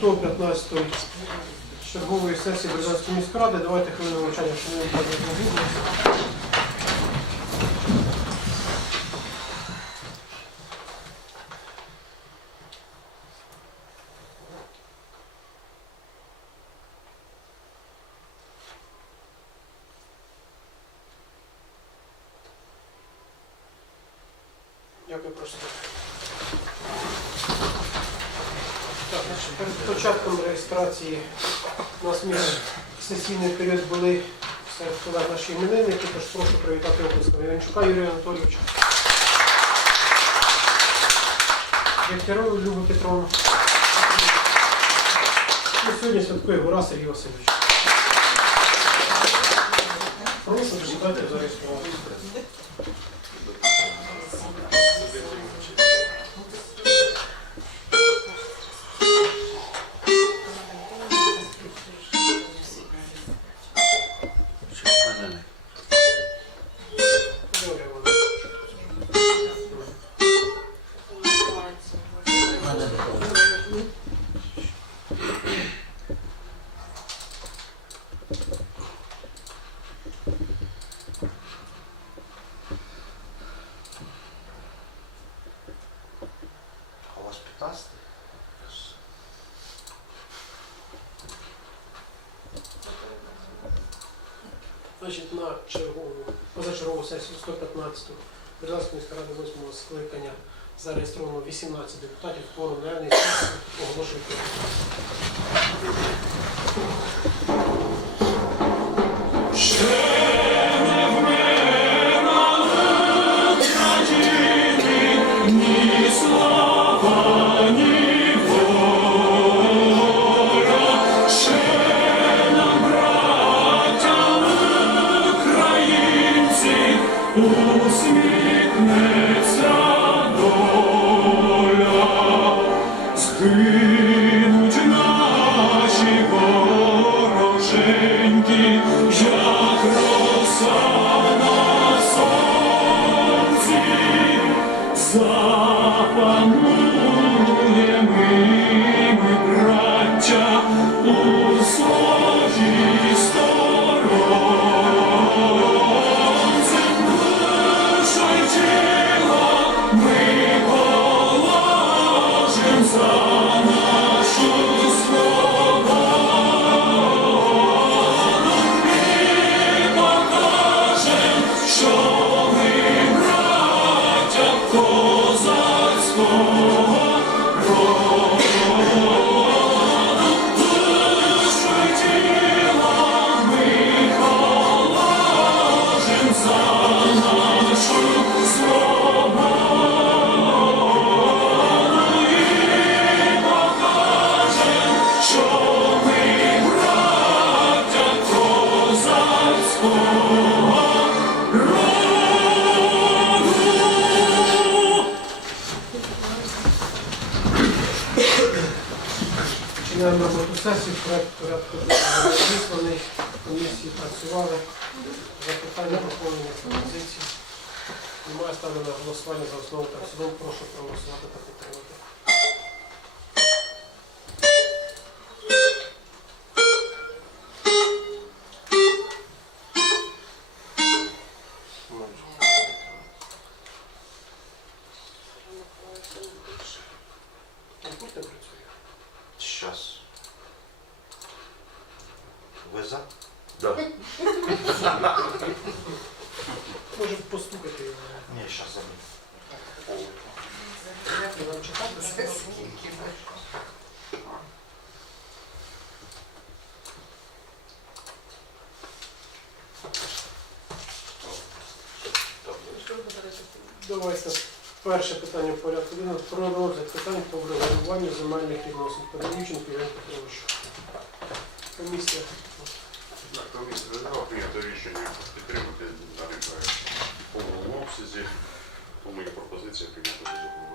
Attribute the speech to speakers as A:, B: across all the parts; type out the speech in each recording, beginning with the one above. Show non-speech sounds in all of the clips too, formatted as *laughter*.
A: до 15-ї чергової сесії Березанської міськради. Давайте хвилину навчання, що ми не загубилися. Дякую, прошу. Так, значить, перед початком реєстрації у нас між сесійний період були серед наші іменинники, тож прошу привітати обласника Іванчука Юрія Анатолійовича. Дегтярову Любу Петровну. І сьогодні святкує Гора Сергій Васильович. Прошу прочитати зареєструвати. Значить, на чергову, позачергову сесію 115-ту Березанської міської ради 8 скликання зареєстровано 18 депутатів, кворум реальний оголошую.
B: Запануємо ми, браття, у
A: проект порядку денного комісії працювали, запитання, доповнення, пропозиції. Немає ставлення голосування за основу та цілому. Прошу проголосувати Читати сесії? Давайте перше питання в порядку денного про розгляд питань по врегулюванню земельних відносин. Подивіченко Іван Петрович. Комісія.
C: Так, комісія видала прийнято рішення підтримати даний проект в повному обсязі. Тому є пропозиція прийняти до.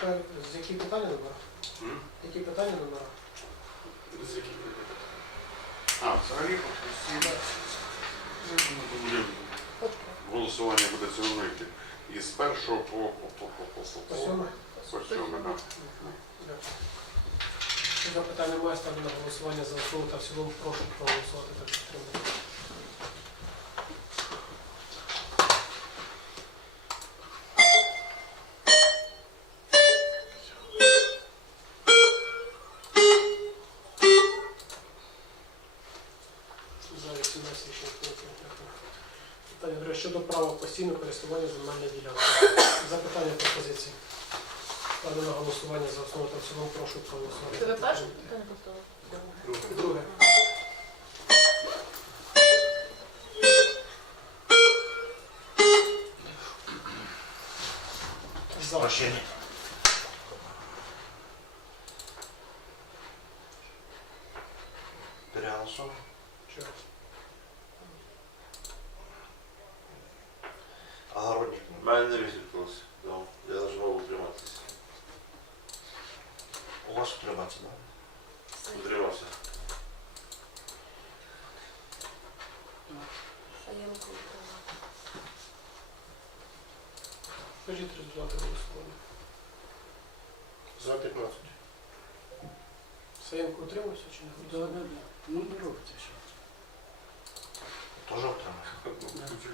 A: Тепер з які питання номера?
C: М?
A: Які питання номера?
C: З яких питань? А, взагалі всі буде голосування буде одно йти. І з першого по, по, по, по, по, по,
A: По сьоме?
C: по сьоме, так.
A: Дякую. Якщо запитань немає, ставлю на голосування за основу та в цілому. Прошу проголосувати та підтримати. Права користування земельної ділянки. Запитання пропозиції. Ставлю на голосування за основу та в цілому. Прошу проголосувати.
D: Це ви перше питання поставили?
A: Друге. За.
E: Прощення. Да?
C: Утримався.
D: Саєнко утримав.
A: Скажіть результати голосування.
F: За 15.
A: Саєнко утримався чи не
F: Да, да, да. Ну, не робиться ще.
E: Тоже *laughs*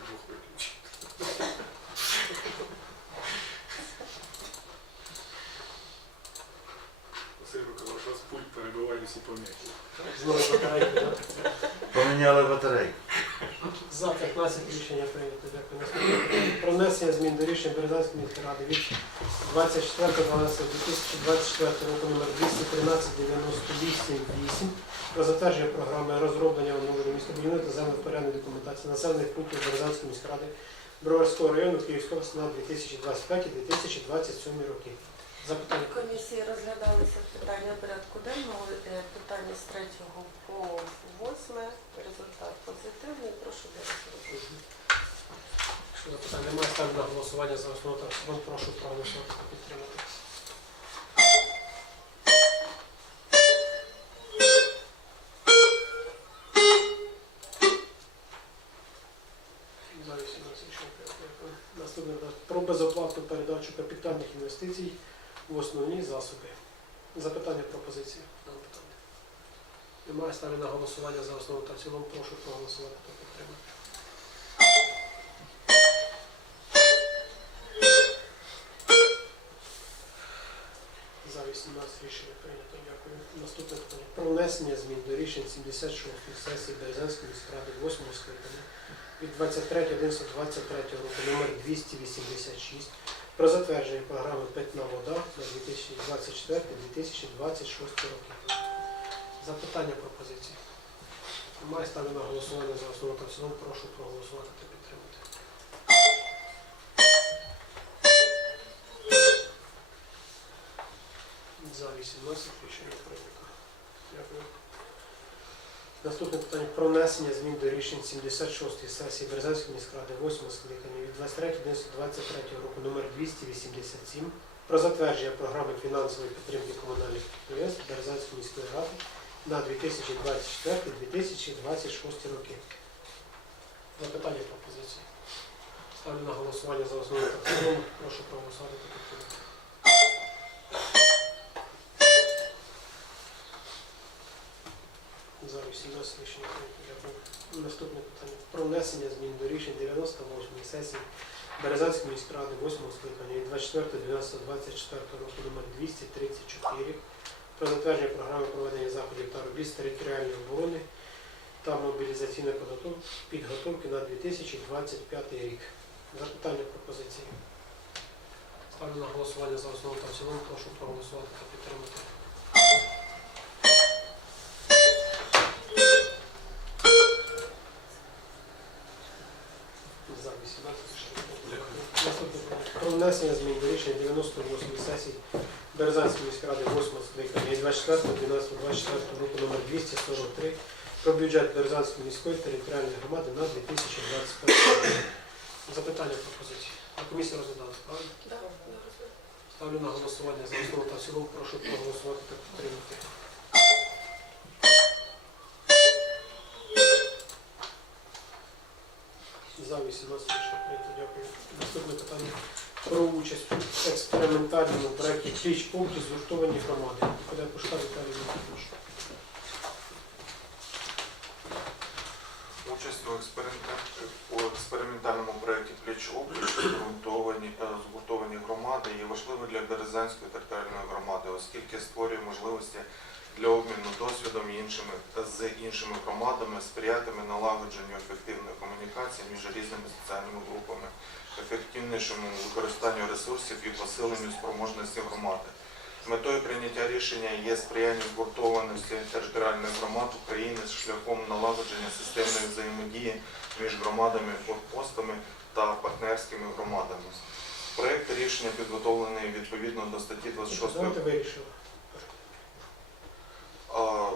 C: двох виключити. *laughs*
G: Василь Миколаївич, у вас пульт перебиває всі поміхи.
A: Знову батарейки, так?
E: Поміняли батарейку.
A: За 15 рішення прийнято. Дякую. Наступне. Про внесення змін до рішення Березанської міської ради від 24.12.2024 року номер 213-98-8 про затвердження програми розроблення оновлення містобудівної та землевпорядної документації населених пунктів Березанської міської ради Броварського району Київського області на 2025-2027 роки. Запитання.
D: Комісії розглядалися питання порядку денного, е, питання з 3 по 8. Результат позитивний. Прошу голосувати.
A: Якщо запитань немає, ставлю на голосування за основу та в цілому. Прошу проголосувати та підтримати. За 18 рішення прийнято. Наступне про безоплатну передачу капітальних інвестицій в основні засоби. Запитання пропозиції. Питання. Немає ставлю на голосування за основу та в цілому. Прошу проголосувати та підтримати. За 18 рішення прийнято. Дякую. Наступне питання. Про внесення змін до рішень 76-ї сесії Березанської міськради 8 скликання від 23.11.23 року номер 286 про затвердження програми Питна вода на 2024-2026 роки. Запитання пропозиції. Немає ставлю на голосування за основу та в. Прошу проголосувати та підтримати. За 18 рішення прийнято. Дякую. Наступне питання про внесення змін до рішень 76-ї сесії Березанської міськради 8 скликання від 23.11.23 року номер 287 про затвердження програми фінансової підтримки комунальних підприємств Березанської міської ради на 2024-2026 роки. Запитання пропозиції. Ставлю на голосування за основу та. Прошу проголосувати та підтримати. За 18 рішення. Дякую. Наступне питання. Про внесення змін до рішень 98-ї сесії Березанської міської ради 8 скликання від 24.12.24 року номер 234 про затвердження програми проведення заходів та робіт з територіальної оборони та мобілізаційної підготов- підготовки на 2025 рік. Запитання пропозиції. Ставлю на голосування за основу та в цілому. Прошу проголосувати та підтримати. Внесення змін до рішення 98 сесії Березанської міської ради 8 скликання від 24.12.24 року номер 243 про бюджет Березанської міської територіальної громади на 2025 рік. Запитання пропозиції. На комісії розглядали, правильно?
D: Да.
A: Ставлю на голосування за основу та в цілому. Прошу проголосувати та підтримати. За 18 рішення прийнято. Дякую. Наступне питання про участь в експериментальному проєкті Кліч Оплі згуртовані громади. Доповідає Пушка Віталій Миколаївич.
H: Участь у, експеримент- у експериментальному проєкті пліч згуртовані, е, згуртовані громади є важливою для Березанської територіальної громади, оскільки створює можливості для обміну досвідом іншими з іншими громадами, сприятиме налагодженню ефективної комунікації між різними соціальними групами, ефективнішому використанню ресурсів і посиленню спроможності громади. Метою прийняття рішення є сприяння згуртованості територіальних громад України з шляхом налагодження системної взаємодії між громадами, форпостами та партнерськими громадами. Проект рішення підготовлений відповідно до статті 26
A: Давайте вирішили.
H: а,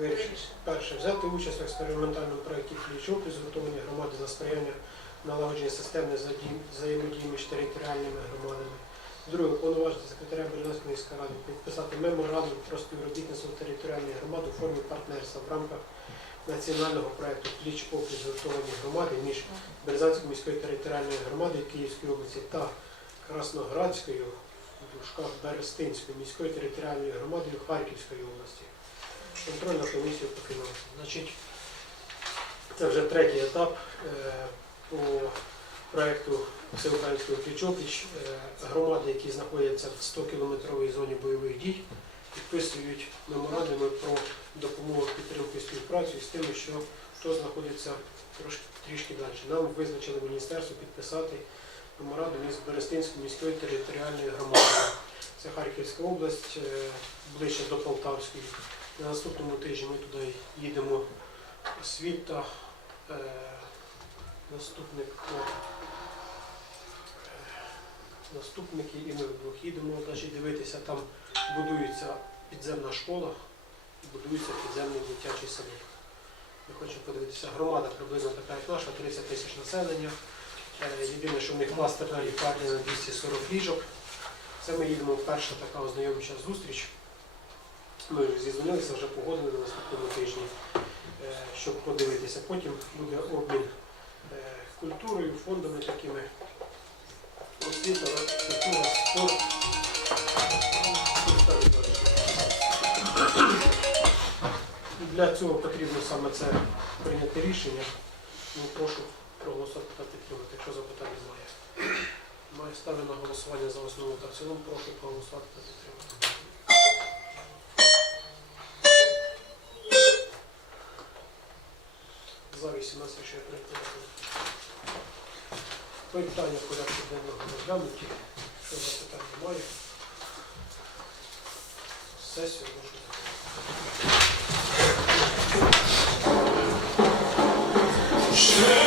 E: Вирішили.
A: Перше. Взяти участь в експериментальному проєкті Оплі згуртовані громади за сприяння налагодження системної взаємодії між територіальними громадами. Друге, повноважити секретаря Березанської міської ради підписати меморандум про співробітництво територіальної громади у формі партнерства в рамках національного проєкту Пліч опліч згуртовані громади між Березанською міською територіальною громадою Київської області та Красноградською в Берестинською міською територіальною громадою Харківської області. Контрольна комісія по фінансам. Значить, це вже третій етап е, по проєкту Всеукраїнського пліч-опліч. Е, Громади, які знаходяться в 100-кілометровій зоні бойових дій, підписують меморандуми про допомогу підтримку і співпрацю з тими, що хто знаходиться трошки трішки далі. Нам визначили міністерство підписати меморандум із Берестинською міською територіальною громадою. Це Харківська область, е, ближче до Полтавської. На наступному тижні ми туди їдемо освіта, е, наступник по е, наступники і ми вдвох їдемо значить, дивитися, там будується підземна школа і будується підземний дитячий садок. Ми хочемо подивитися, громада приблизно така, як наша, 30 тисяч населення. Е, Єдине, що в них кластерна лікарня на 240 ліжок. Це ми їдемо перша така ознайомча зустріч. Ми зізвонилися, вже погодили на наступному тижні, е, щоб подивитися. Потім буде обмін е, культурою, фондами такими. Освіта, культура, спорт. Для цього потрібно саме це прийняти рішення. Ну, прошу проголосувати та підтримати, якщо запитань немає. Маю ставлю на голосування за основу та в цілому. Прошу проголосувати та підтримати. За 18 ще прийняти. Питання порядку денного розглянуті. Якщо запитань немає. Сесію можна. закрити.